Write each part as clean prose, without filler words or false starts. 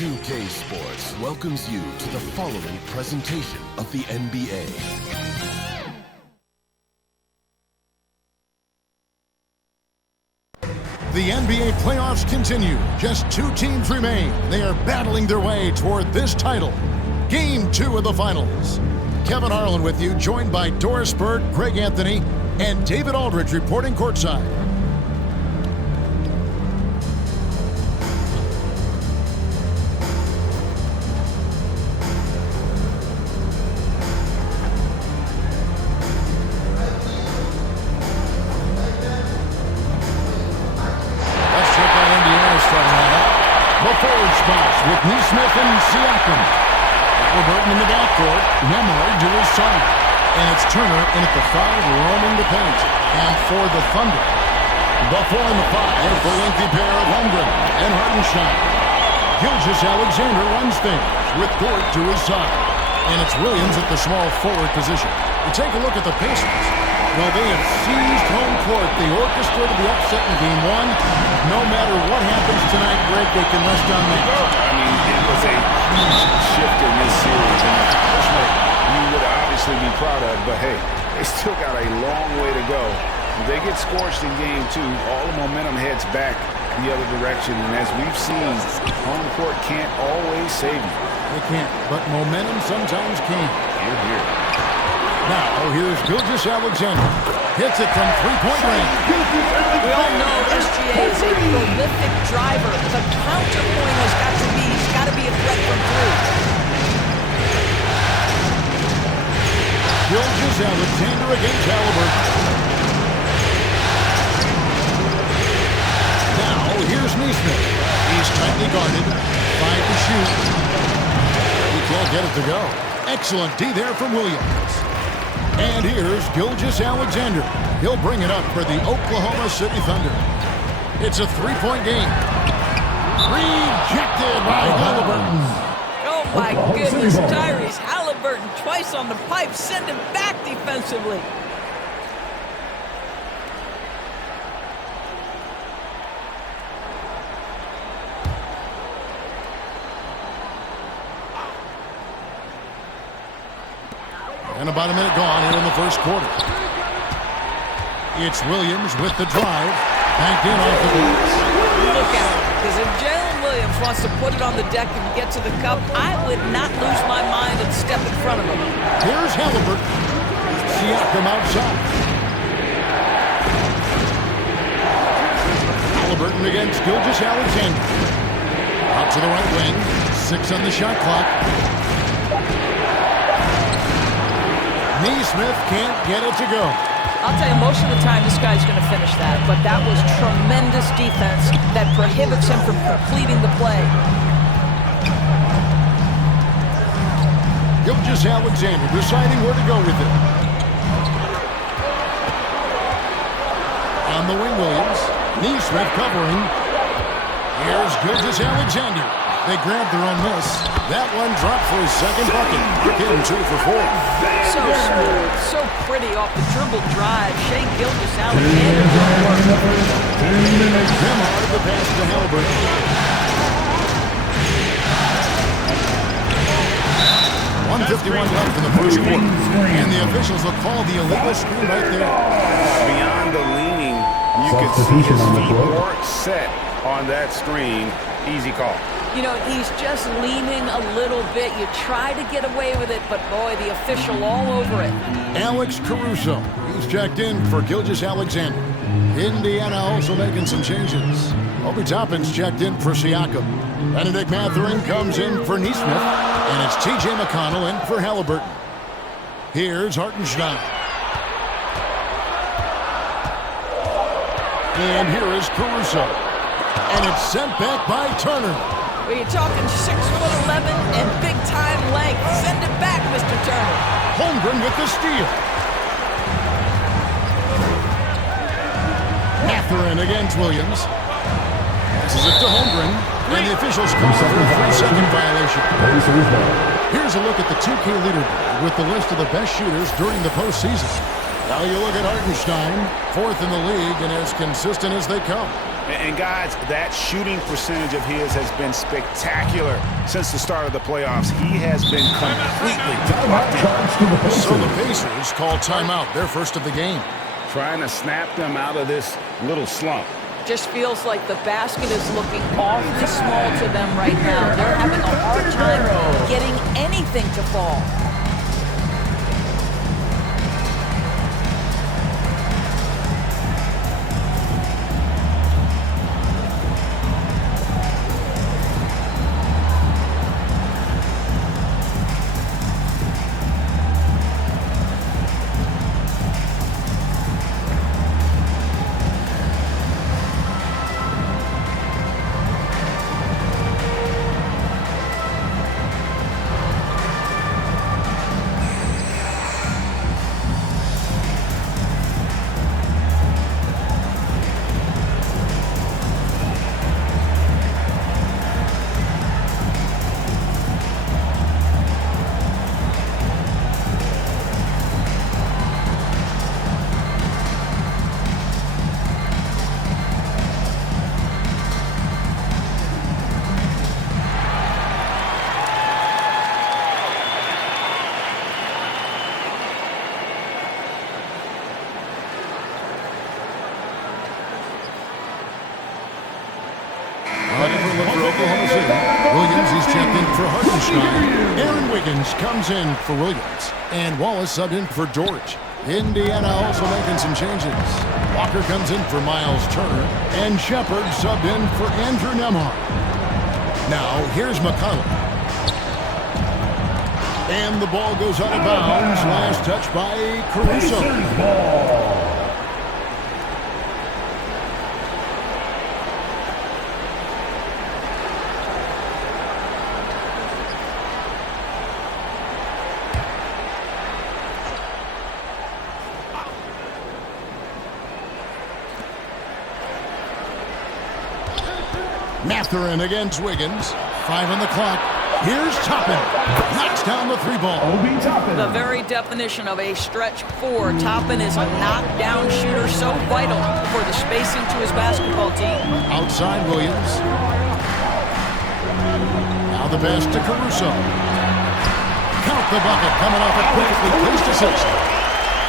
2K Sports welcomes you to the following presentation of the NBA. The NBA playoffs continue. Just two teams remain. They are battling their way toward this title. Game 2 of the finals. Kevin Harlan with you, joined by Doris Bird, Greg Anthony, and David Aldridge reporting courtside. With Neesmith and Siakam. Halliburton in the backcourt. Nemhard to his side. And it's Turner in at the 5, roaming the paint. And for the Thunder, the 4 and the 5, the lengthy pair of Holmgren and Hartenstein. Gilgeous-Alexander runs things with Dort to his side. And it's Williams at the small forward position. You take a look at the Pacers. Well, they have seized home court. They orchestrated the upset in Game 1. No matter what happens tonight, Greg, they can rest on that. I mean, it was a huge shift in this series, and it's punishment you would obviously be proud of, but hey, they still got a long way to go. If they get scorched in Game 2, all the momentum heads back the other direction, and as we've seen, home court can't always save you. They can't, but momentum sometimes can. Here. Now, here's Gilgeous-Alexander. Hits it from three-point range. We all know SGA is a prolific driver. The counterpoint has got to be, he's got to be a threat from three. Gilgeous-Alexander against Halliburton. Now, here's Neesmith. He's tightly guarded. 5 to shoot. He can't get it to go. Excellent D there from Williams. And here's Gilgeous-Alexander. He'll bring it up for the Oklahoma City Thunder. It's a 3-point game. Rejected by Halliburton. Oh my goodness, Tyrese Halliburton twice on the pipe. Send him back defensively. And about a minute gone here in the first quarter. It's Williams with the drive. Banked in off the glass. Look at him, because if Jalen Williams wants to put it on the deck and get to the cup, I would not lose my mind and step in front of him. Here's Halliburton. Siakam outside. Halliburton against Gilgeous-Alexander. Out to the right wing. 6 on the shot clock. Neesmith can't get it to go. I'll tell you, most of the time this guy's going to finish that, but that was tremendous defense that prohibits him from completing the play. Gilgeous-Alexander deciding where to go with it. On the wing, Williams. Neesmith covering. Here's Gilgeous-Alexander. They grabbed their own miss. That one dropped for his second bucket. Hit him 2 for 4. So smooth, so pretty off the dribble drive. Shea Gilgeous-Alexander. Nemhard the pass to Halliburton. 1:51 left in the first quarter. And the officials will call the illegal screen right there. Beyond the leaning, you could see his feet weren't set on that screen. Easy call. You know, he's just leaning a little bit. You try to get away with it, but boy, the official all over it. Alex Caruso, he's checked in for Gilgeous-Alexander. Indiana also making some changes. Obi Toppin's checked in for Siakam. Benedict Mathurin comes in for Neesmith. And it's T.J. McConnell in for Halliburton. Here's Hartenstein. And here is Caruso. And it's sent back by Turner. Well, you're talking 6'11" and big-time length. Send it back, Mr. Turner. Holmgren with the steal. Mathurin against Williams. Passes it to Holmgren. And the officials call for a 3-second violation. Here's a look at the 2K leaderboard with the list of the best shooters during the postseason. Now you look at Hartenstein, 4th in the league and as consistent as they come. And guys, that shooting percentage of his has been spectacular since the start of the playoffs. He has been completely locked in. So the Pacers call timeout, their first of the game. Trying to snap them out of this little slump. Just feels like the basket is looking awfully small to them right now. They're having a hard time getting anything to fall. Williams, he's checked in for Hartenstein. Aaron Wiggins comes in for Williams. And Wallace subbed in for George. Indiana also making some changes. Walker comes in for Miles Turner. And Shepard subbed in for Andrew Nembhard. Now, here's McConnell. And the ball goes out of bounds. Last touch by Caruso. Mathurin against Wiggins. 5 on the clock. Here's Toppin. Knocks down the three ball. The very definition of a stretch four. Toppin is a knockdown shooter, so vital for the spacing to his basketball team. Outside Williams. Now the pass to Caruso. Count the bucket coming off a perfectly placed assist.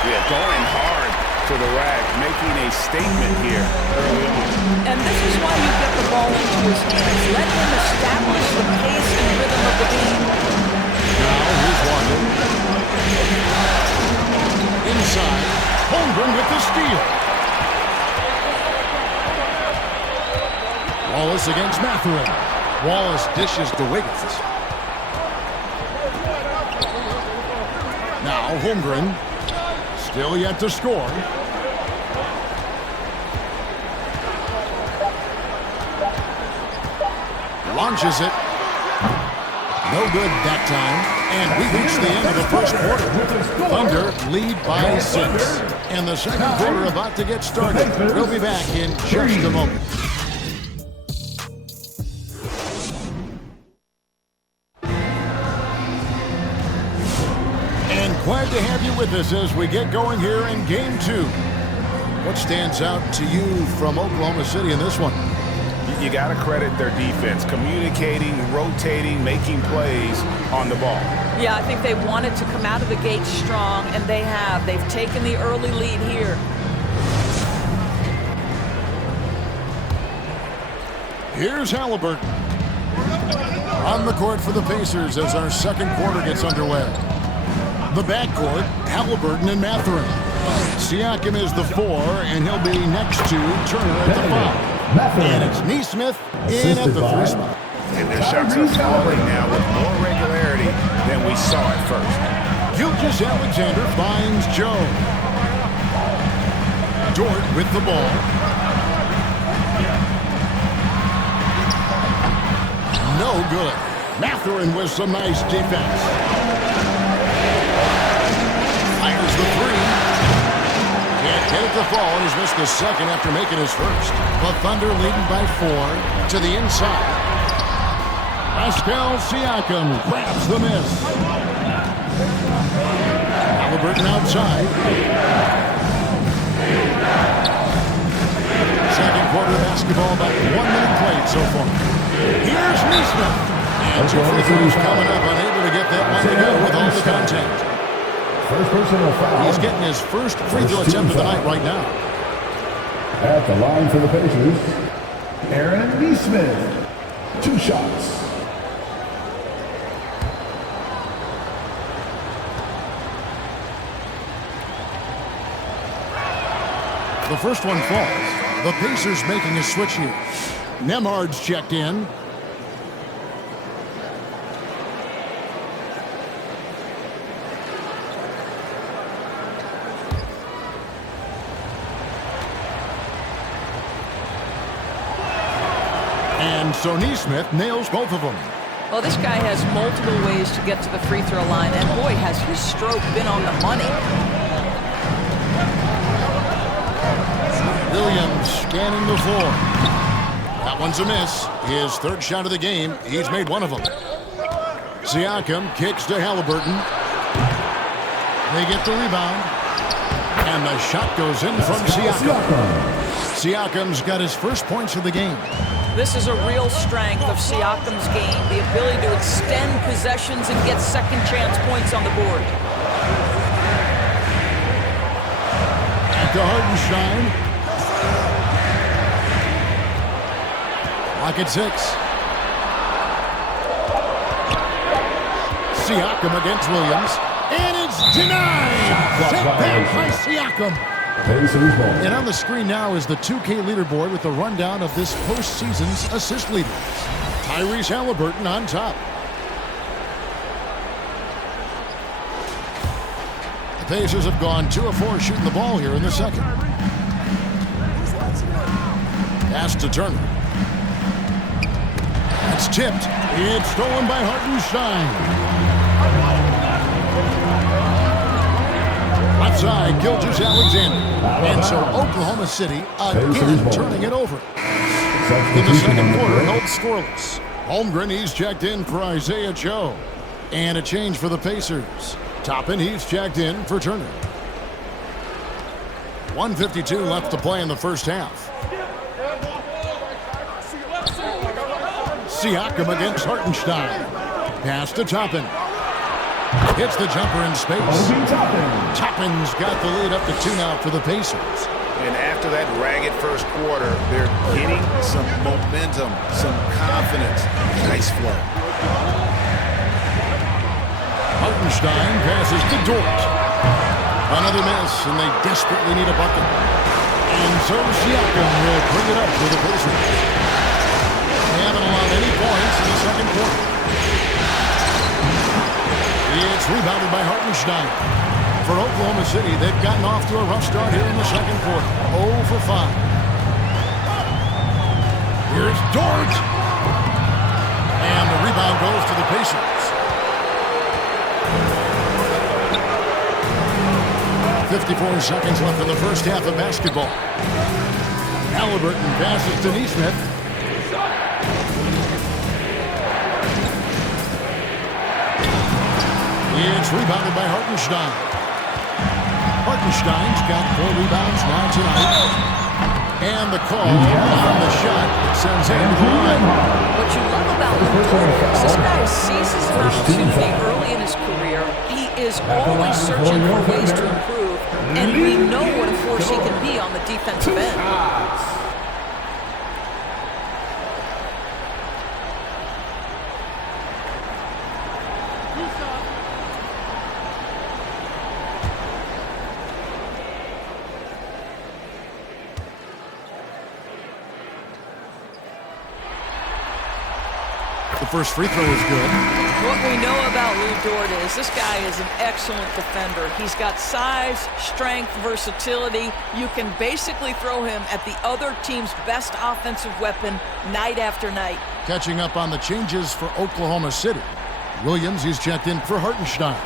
Yeah, going hard to the rack, making a statement here early on. And this is why you get the ball into his hands. Let him establish the pace and rhythm of the game. Now here's Walker. Inside. Holmgren with the steal. Wallace against Mathurin. Wallace dishes to Wiggins. Now Holmgren. Still yet to score. Launches it. No good that time. And we reach the end of the first quarter. Thunder lead by 6. And the second quarter about to get started. We'll be back in just a moment. And glad to have you with us as we get going here in Game 2. What stands out to you from Oklahoma City in this one? You got to credit their defense, communicating, rotating, making plays on the ball. Yeah, I think they wanted to come out of the gate strong, and they have. They've taken the early lead here. Here's Halliburton. On the court for the Pacers as our second quarter gets underway. The backcourt, Halliburton and Mathurin. Siakam is the 4, and he'll be next to Turner at the 5. And it's Neesmith in at the 3 spot. And their shots are falling now with more regularity than we saw at first. Gilgeous Alexander finds Joe. Dort with the ball. No good. Mathurin with some nice defense. Fires the 3. Can't get it to fall, and he's missed the second after making his first. The Thunder leading by 4 to the inside. Pascal Siakam grabs the miss. Halliburton outside. Second quarter of basketball, about 1 minute played so far. Here's Neesmith. And 2 free throws coming up, unable to get that one to go with all the contact. First personal foul. He's getting his first free throw attempt of the night right now. At the line for the Pacers, Aaron Neesmith. 2 shots. The first one falls. The Pacers making a switch here. Nembhard's checked in. And so Neesmith nails both of them. Well, this guy has multiple ways to get to the free throw line, and boy, has his stroke been on the money. Williams scanning the floor. That one's a miss. His third shot of the game. He's made one of them. Siakam kicks to Halliburton. They get the rebound. And the shot goes in from Siakam. Siakam's got his first points of the game. This is a real strength of Siakam's game, the ability to extend possessions and get second chance points on the board. Back to Hartenstein. Lock at 6. Siakam against Williams. And it's denied! Set back by Siakam. And on the screen now is the 2K leaderboard with the rundown of this postseason's assist leaders. Tyrese Halliburton on top. The Pacers have gone 2 of 4 shooting the ball here in the second. Pass to Turner. It's tipped. It's stolen by Hartenstein. Left side, Gilgeous-Alexander. And so Oklahoma City again turning it over. In the second quarter, held scoreless. Holmgren, he's checked in for Isaiah Joe. And a change for the Pacers. Toppin, he's checked in for Turner. 1:52 left to play in the first half. Siakam against Hartenstein. Pass to Toppin. Hits the jumper in space. Toppin's got the lead up to 2 now for the Pacers. And after that ragged first quarter, they're getting some momentum, some confidence. Nice flow. Hartenstein passes to Dort. Another miss, and they desperately need a bucket. And so Siakam will bring it up for the Pacers. They haven't allowed any points in the second quarter. It's rebounded by Hartenstein. For Oklahoma City, they've gotten off to a rough start here in the second quarter. 0 for 5. Here's Dort. And the rebound goes to the Pacers. 54 seconds left in the first half of basketball. Halliburton passes to Neesmith. It's rebounded by Hartenstein. Hartenstein's got 4 rebounds now tonight. And the call on the shot sends him to the line. What you love about Dort is this guy seizes an opportunity early in his career. He is always searching for ways to improve, and we know what a force he can be on the defensive end. The first free throw is good. What we know about Lou Dort is this guy is an excellent defender. He's got size, strength, versatility. You can basically throw him at the other team's best offensive weapon night after night. Catching up on the changes for Oklahoma City. Williams, he's checked in for Hartenstein.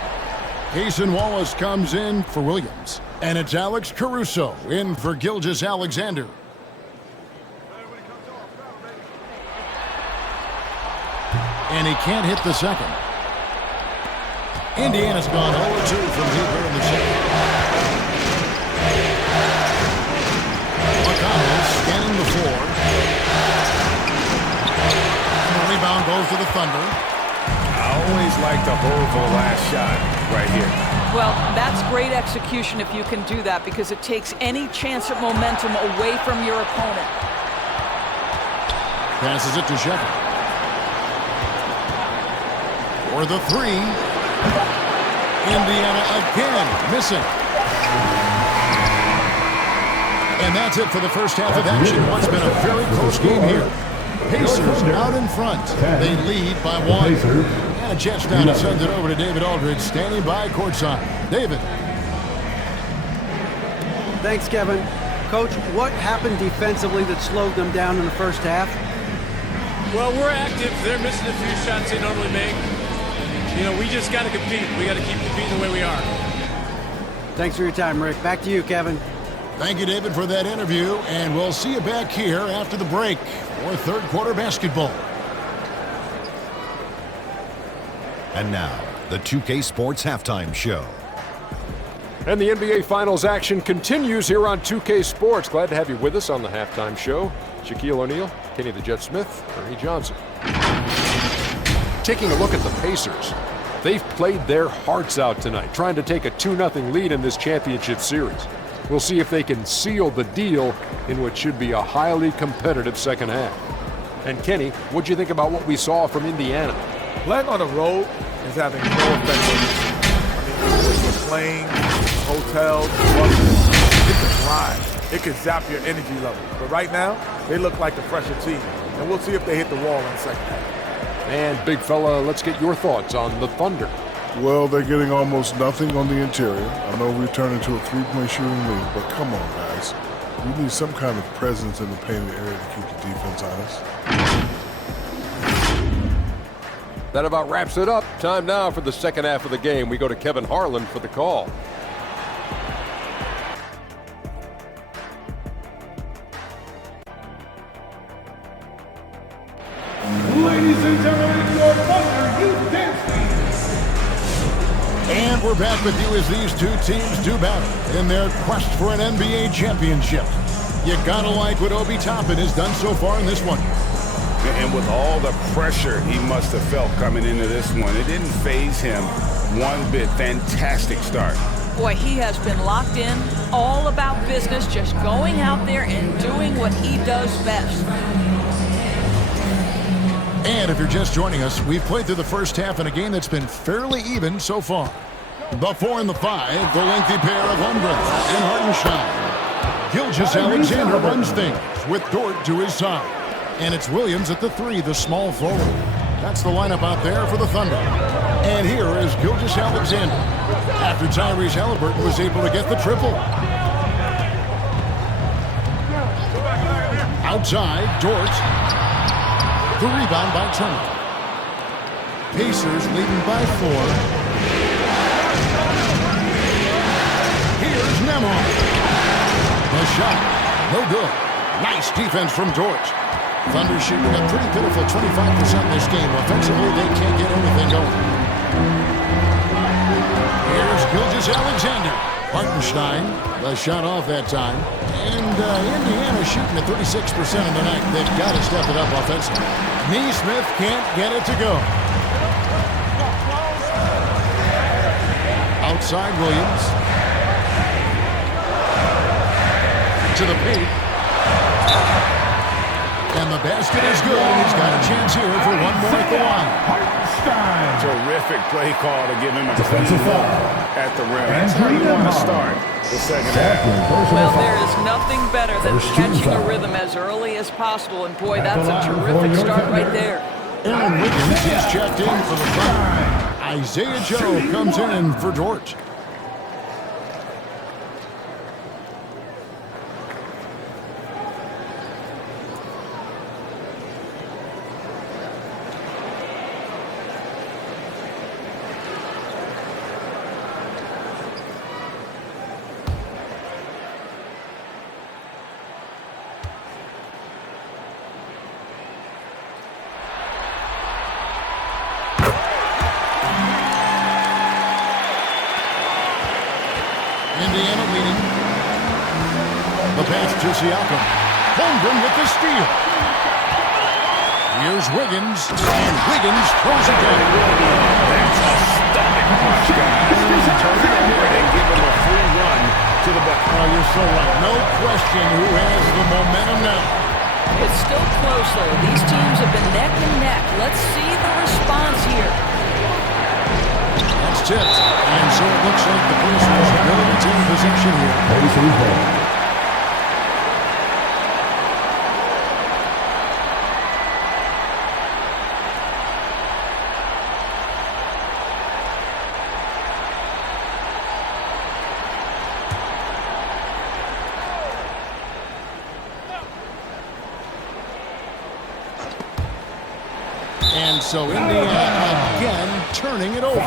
Cason Wallace comes in for Williams. And it's Alex Caruso in for Gilgeous-Alexander. And he can't hit the second. Indiana's gone 0-2 from deep here in the second. McConnell's scanning the floor. And the rebound goes to the Thunder. I always like to hold for the last shot right here. Well, that's great execution if you can do that, because it takes any chance at momentum away from your opponent. Passes it to Shepard. For the three. Indiana again missing. And that's it for the first half of action. What's been a very close game here. Pacers out in front. They lead by 1. And a Jets now to send it over to David Aldridge, standing by courtside. David. Thanks, Kevin. Coach, what happened defensively that slowed them down in the first half? Well, we're active. They're missing a few shots they normally make. You know, we just got to compete. We got to keep competing the way we are. Thanks for your time, Rick. Back to you, Kevin. Thank you, David, for that interview, and we'll see you back here after the break for third quarter basketball. And now, the 2K Sports Halftime Show. And the NBA Finals action continues here on 2K Sports. Glad to have you with us on the halftime show. Shaquille O'Neal, Kenny the Jet Smith, Ernie Johnson. Taking a look at the Pacers. They've played their hearts out tonight, trying to take a 2-0 lead in this championship series. We'll see if they can seal the deal in what should be a highly competitive second half. And Kenny, what'd you think about what we saw from Indiana? Playing on the road is having no effect on this team. I mean, when you're playing, hotels, buses, it can drive. It can zap your energy level. But right now, they look like the fresher team. And we'll see if they hit the wall in the second half. And big fella, let's get your thoughts on the Thunder. Well, they're getting almost nothing on the interior. I know we've turned into a three-point shooting league, but come on, guys. We need some kind of presence in the painted area to keep the defense honest. That about wraps it up. Time now for the second half of the game. We go to Kevin Harlan for the call. Ladies and gentlemen, your Thunder Youth Dance Team. And we're back with you as these two teams do battle in their quest for an NBA championship. You gotta like what Obi Toppin has done so far in this one. And with all the pressure he must have felt coming into this one, it didn't faze him one bit. Fantastic start. Boy, he has been locked in, all about business, just going out there and doing what he does best. And if you're just joining us, we've played through the first half in a game that's been fairly even so far. The 4 and the 5, the lengthy pair of Umbrecht and Hartenstein. Gilgeous-Alexander runs things with Dort to his side. And it's Williams at the 3, the small forward. That's the lineup out there for the Thunder. And here is Gilgeous-Alexander after Tyrese Halliburton was able to get the triple. Outside, Dort. The rebound by Turner. Pacers leading by 4. Here's Nemo. The shot, no good. Nice defense from Dort. Thunder shooting a pretty pitiful 25% in this game. Offensively, they can't get anything going. Here's Gilgeous-Alexander. Hartenstein, the shot off that time. And Indiana shooting at 36% in the night. They've got to step it up offensively. Neesmith can't get it to go. Outside Williams. To the paint. And the basket is good. He's got a chance here for one more at the line. Terrific play call to give him a clean look at the rim. That's how you want to start the second half. Well, there is nothing better than catching a rhythm as early as possible. And boy, that's a terrific start right there. Aaron Wiggins is checked in for the Thunder. Isaiah Joe comes in for Dort. Indiana leading. The pass to Siakam. Holmgren with the steal. Here's Wiggins, and Wiggins throws it down. That's a stomach punch, guys. Turn it over and give him a free run to the bucket. Oh, you're so right. No question who has the momentum now. It's still close, though. These teams have been neck and neck. Let's see the response here. That's tipped. And so it looks like the Pacers will retain possession here. Pacers ball. And so Indiana again turning it over.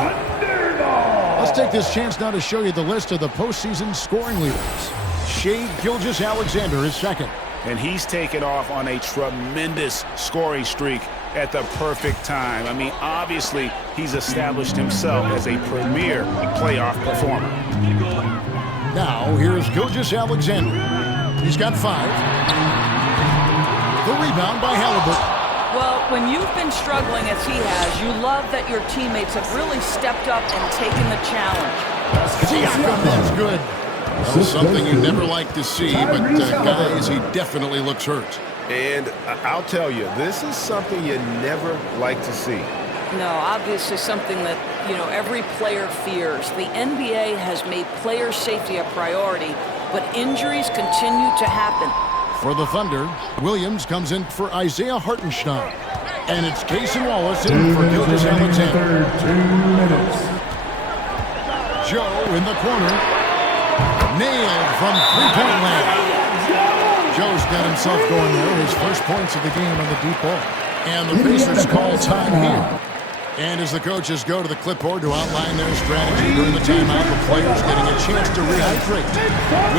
Let's take this chance now to show you the list of the postseason scoring leaders. Shai Gilgeous-Alexander is second. And he's taken off on a tremendous scoring streak at the perfect time. I mean, obviously, he's established himself as a premier playoff performer. Now, here's Gilgeous-Alexander. He's got 5. The rebound by Halliburton. Well, when you've been struggling as he has, you love that your teammates have really stepped up and taken the challenge. That's good. Well, something you never like to see, but guys, he definitely looks hurt. And I'll tell you, this is something you never like to see. No, obviously something that, every player fears. The NBA has made player safety a priority, but injuries continue to happen. For the Thunder, Williams comes in for Isaiah Hartenstein. And it's Cason Wallace in for Gilgeous-Alexander. 2 minutes. Joe in the corner. Nailed from three-point land. Joe's got himself going there. His first points of the game on the deep ball. And the Pacers call time here. And as the coaches go to the clipboard to outline their strategy during the timeout, the players getting a chance to rehydrate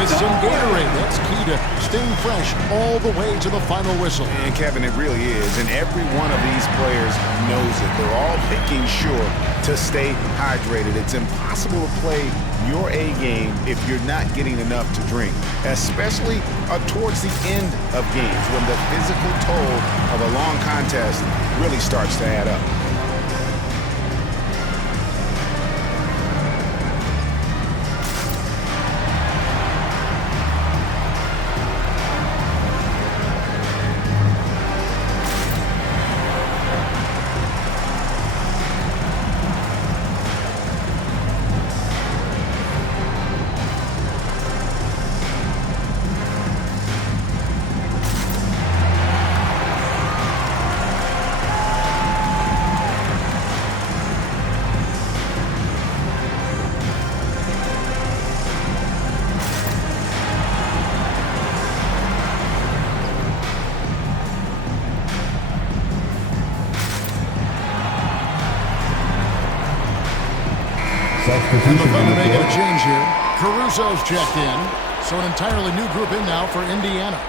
with some Gatorade. That's key to staying fresh all the way to the final whistle. And Kevin, it really is. And every one of these players knows it. They're all making sure to stay hydrated. It's impossible to play your A game if you're not getting enough to drink, especially towards the end of games when the physical toll of a long contest really starts to add up. And the Thunder making a change here. Caruso's checked in. So an entirely new group in now for Indiana.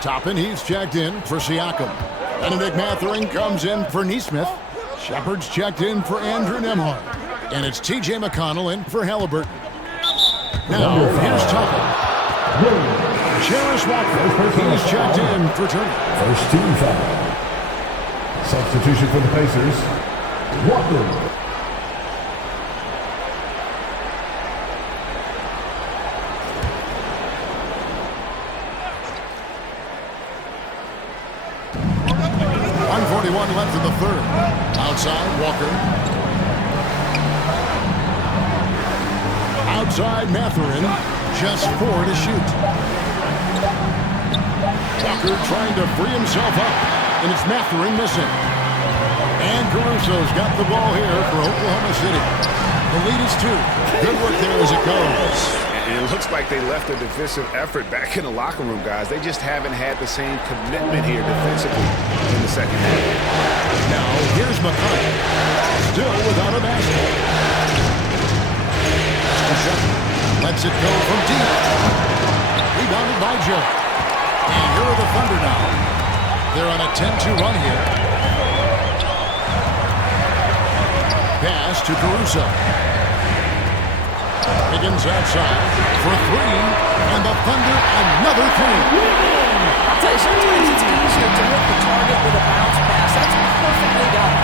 Toppin, he's checked in for Siakam. Benedict Mathurin comes in for Nesmith. Shepard's checked in for Andrew Nembhard. And it's T.J. McConnell in for Halliburton. Now, here's Toppin. Charis Walker, he's checked in for Turner. First team foul. Substitution for the Pacers. Walker. Left in the third. Outside, Walker. Outside, Mathurin. Just 4 to shoot. Walker trying to free himself up. And it's Mathurin missing. And Caruso's got the ball here for Oklahoma City. The lead is 2. Good work there as it goes. And it looks like they left a defensive effort back in the locker room, guys. They just haven't had the same commitment here defensively in the second half. Now, here's McConnell. Still without a basket. Lets it go from deep. Rebounded by Joe. And here are the Thunder now. They're on a 10-2 run here. Pass to Caruso. Higgins outside for three, and the Thunder another three. I'll tell you, sometimes it's easier to hit the target with a bounce pass. That's perfectly done.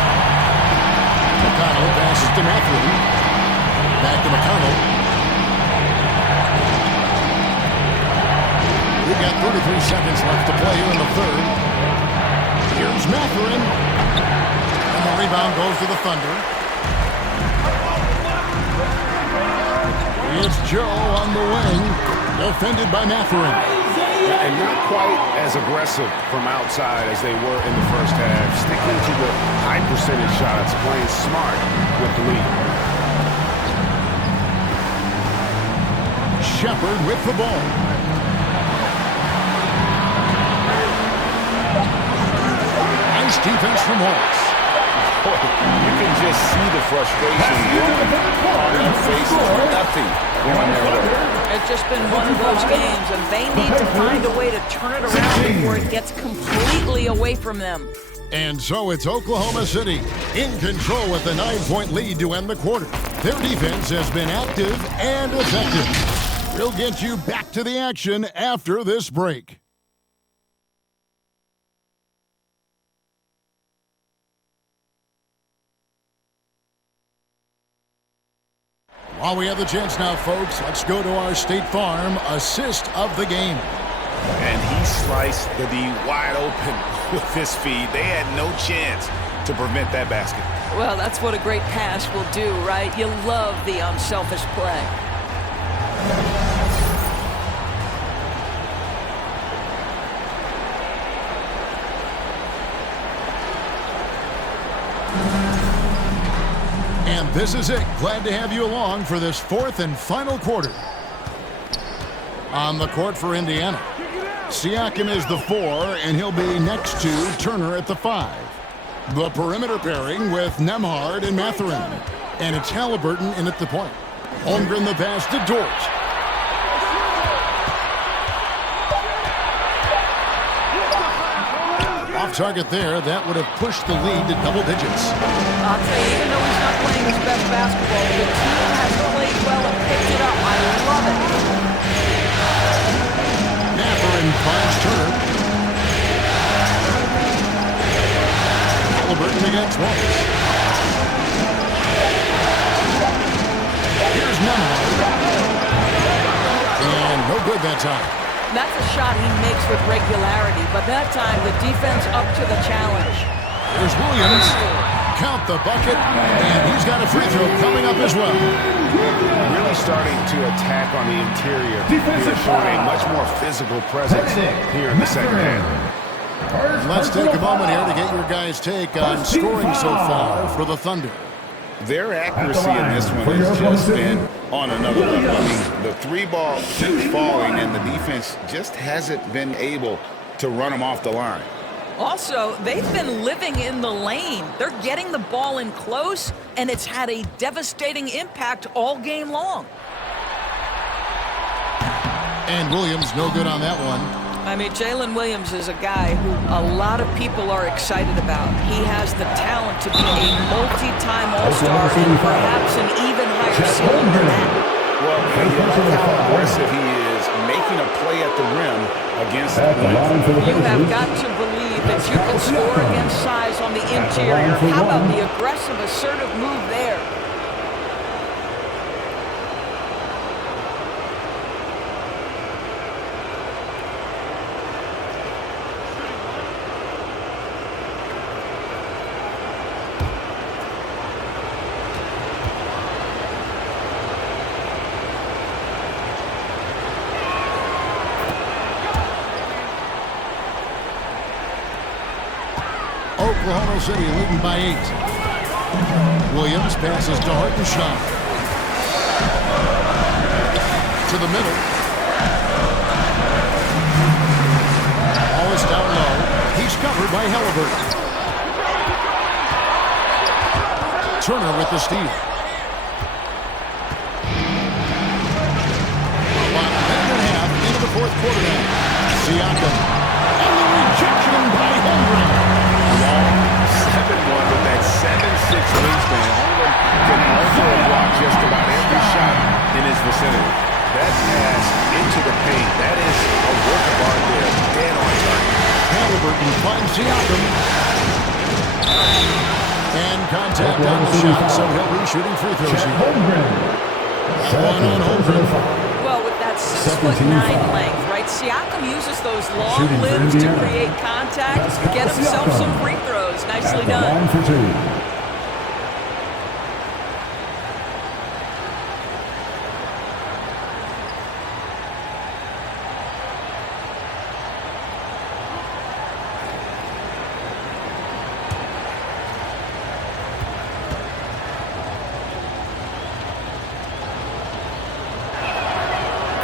McConnell passes to Matthew. Back to McConnell. We've got 33 seconds left to play here in the third. Here's Mathurin. And the rebound goes to the Thunder. It's Joe on the wing, defended by Mathurin. And not quite as aggressive from outside as they were in the first half. Sticking to the high percentage shots, playing smart with the lead. Shepard with the ball. Nice defense from Hawks. You can just see the frustration growing on their faces. Nothing going their way. It's just been one of those games, and they need to find a way to turn it around before it gets completely away from them. And so it's Oklahoma City in control with a 9-point lead to end the quarter. Their defense has been active and effective. We'll get you back to the action after this break. While we have the chance now, folks, let's go to our State Farm assist of the game. And he sliced the D wide open with his feed. They had no chance to prevent that basket. Well, that's what a great pass will do, right? You love the unselfish play. And this is it. Glad to have you along for this fourth and final quarter. On the court for Indiana, Siakam is the 4, and he'll be next to Turner at the 5. The perimeter pairing with Nembhard and Mathurin. And it's Halliburton in at the point. Holmgren the pass to Dort. Off target there. That would have pushed the lead to double digits. I'll tell you, even though he's not playing his best basketball, the team has played well and picked it up. I love it. Mathurin finds Turner. Halliburton against Wallace. Here's Nembhard. And no good that time. That's a shot he makes with regularity, but that time the defense up to the challenge. There's Williams. Count the bucket, and he's got a free throw coming up as well. Really starting to attack on the interior. He's showing a much more physical presence here in the second half. Let's take a moment here to get your guys' take on scoring so far for the Thunder. Their accuracy in this one has just been on another level. I mean, the 3-ball keeps falling, and the defense just hasn't been able to run them off the line. Also, they've been living in the lane. They're getting the ball in close, and it's had a devastating impact all game long. And Williams no good on that one. I mean, Jalen Williams is a guy who a lot of people are excited about. He has the talent to be a multi-time All-Star and perhaps an even higher ceiling than that. Well, look how aggressive he is, making a play at the rim against the lead. You have got to believe that you can score against size on the interior. How about the aggressive, assertive move there? Oklahoma City leading by 8. Williams passes to Hartenstein. To the middle. Ball is down low. He's covered by Halliburton. Turner with the steal. About a minute and a half into the fourth quarter now. Siakam. And the rejection by Holmgren. 7-1 with that 7'6" wingspan. Holmgren can also block just about every shot in his vicinity. take down the shot, so he'll be shooting free throws here. One on Holmgren. Well, with that 6'9" length, right? Siakam uses those long limbs to create contact, get himself some free throws. Nicely done. For two.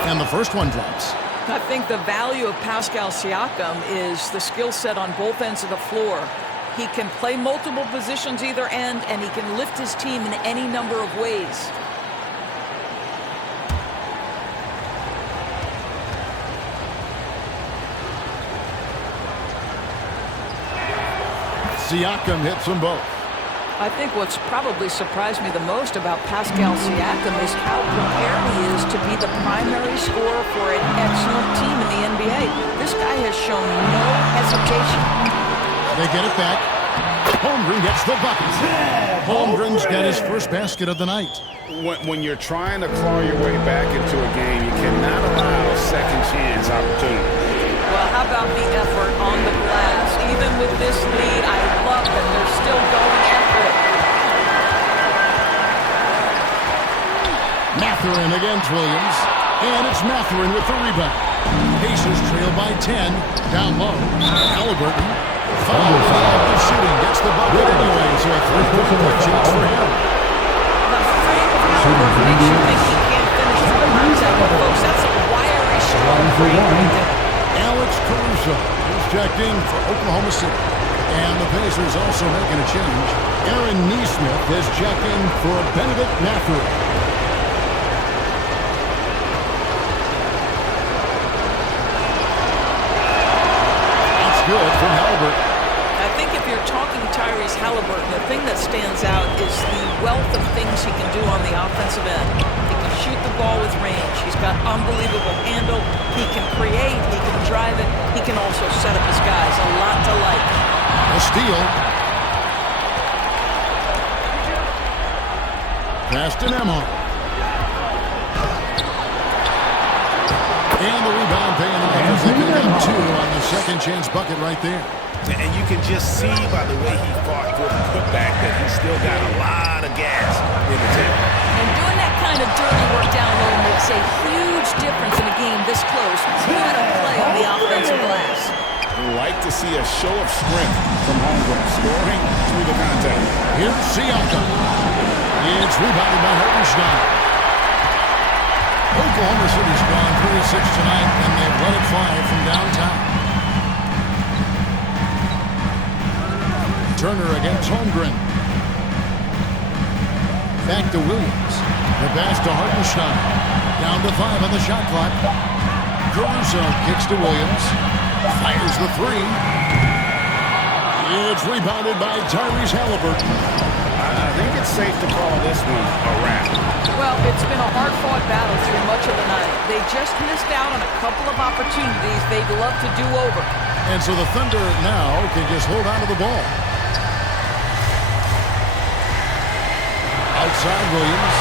And the first one drops. I think the value of Pascal Siakam is the skill set on both ends of the floor. He can play multiple positions either end, and he can lift his team in any number of ways. Siakam hits them both. I think what's probably surprised me the most about Pascal Siakam is how prepared he is to be the primary scorer for an excellent team in the NBA. This guy has shown no hesitation. They get it back. Holmgren gets the bucket. Holmgren's got his first basket of the night. When you're trying to claw your way back into a game, you cannot allow a second chance opportunity. Well, how about the effort on the glass? Even with this lead, I love that they're still going after it. Mathurin against Williams. And it's Mathurin with the rebound. Pacers trail by 10. Down low. Halliburton. Foul the shooting. Gets the bucket anyway. So a three-point chance for him. The frame of Halliburton makes you think he can't finish the contact. But folks, that's a wiry, strong frame right there. Alex Caruso is checked in for Oklahoma City. And the Pacers also making a change. Aaron Neesmith is checked in for Benedict Mathurin. That's good from Halliburton. I think if you're talking Tyrese Halliburton, the thing that stands out is the wealth of things he can do on the offensive end. He can shoot the ball with range. He's got unbelievable handle. He can create. He can drive it. He can also set up his guys. A lot to like. A steal. Pass to Nembhard. And the rebound paying off as they pick up two on the second chance bucket right there. And you can just see by the way he fought for the putback that he's still got a lot of gas in the tank. And doing that kind of dirty work down low makes a huge difference in a game this close. Good play on the offensive glass. Like to see a show of strength from Holmgren, scoring through the contact. Here's Siakam. It's rebounded by Hartenstein. Oklahoma City's gone 3 of 6 tonight, and they've let it fly from downtown. Turner against Holmgren. Back to Williams. The pass to Hartenstein. Down to 5 on the shot clock. Caruso kicks to Williams. Fires the three. It's rebounded by Tyrese Halliburton. I think it's safe to call this one a wrap. Well, it's been a hard-fought battle through much of the night. They just missed out on a couple of opportunities they'd love to do over. And so the Thunder now can just hold on to the ball. Outside Williams.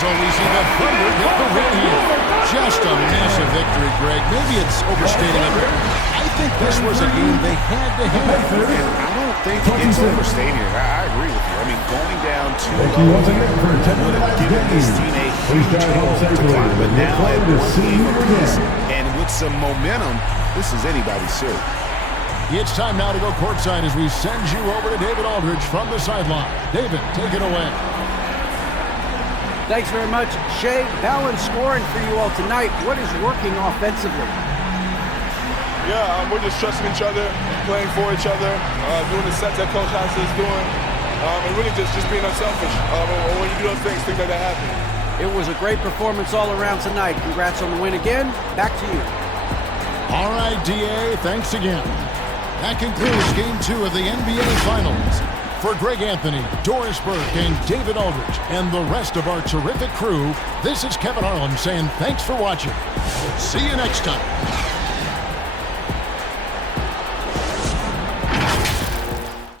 So we see the Thunder get the win here. Just a massive victory, Greg. Maybe it's overstating it. I think this was a game they had to have. And I don't think it's overstating it. I agree with you. I mean, going down 2-0 would have given this team a huge hill to climb. But now at one game apiece, and with some momentum, this is anybody's series. It's time now to go courtside as we send you over to David Aldridge from the sideline. David, take it away. Thanks very much, Shea. Balanced scoring for you all tonight. What is working offensively? Yeah, we're just trusting each other, playing for each other, doing the sets that Coach House is doing, and really just being unselfish. When you do those things like that happen. It was a great performance all around tonight. Congrats on the win again. Back to you. All right, DA, thanks again. That concludes Game 2 of the NBA Finals. For Greg Anthony, Doris Burke, and David Aldridge, and the rest of our terrific crew, this is Kevin Harlan saying thanks for watching. See you next time.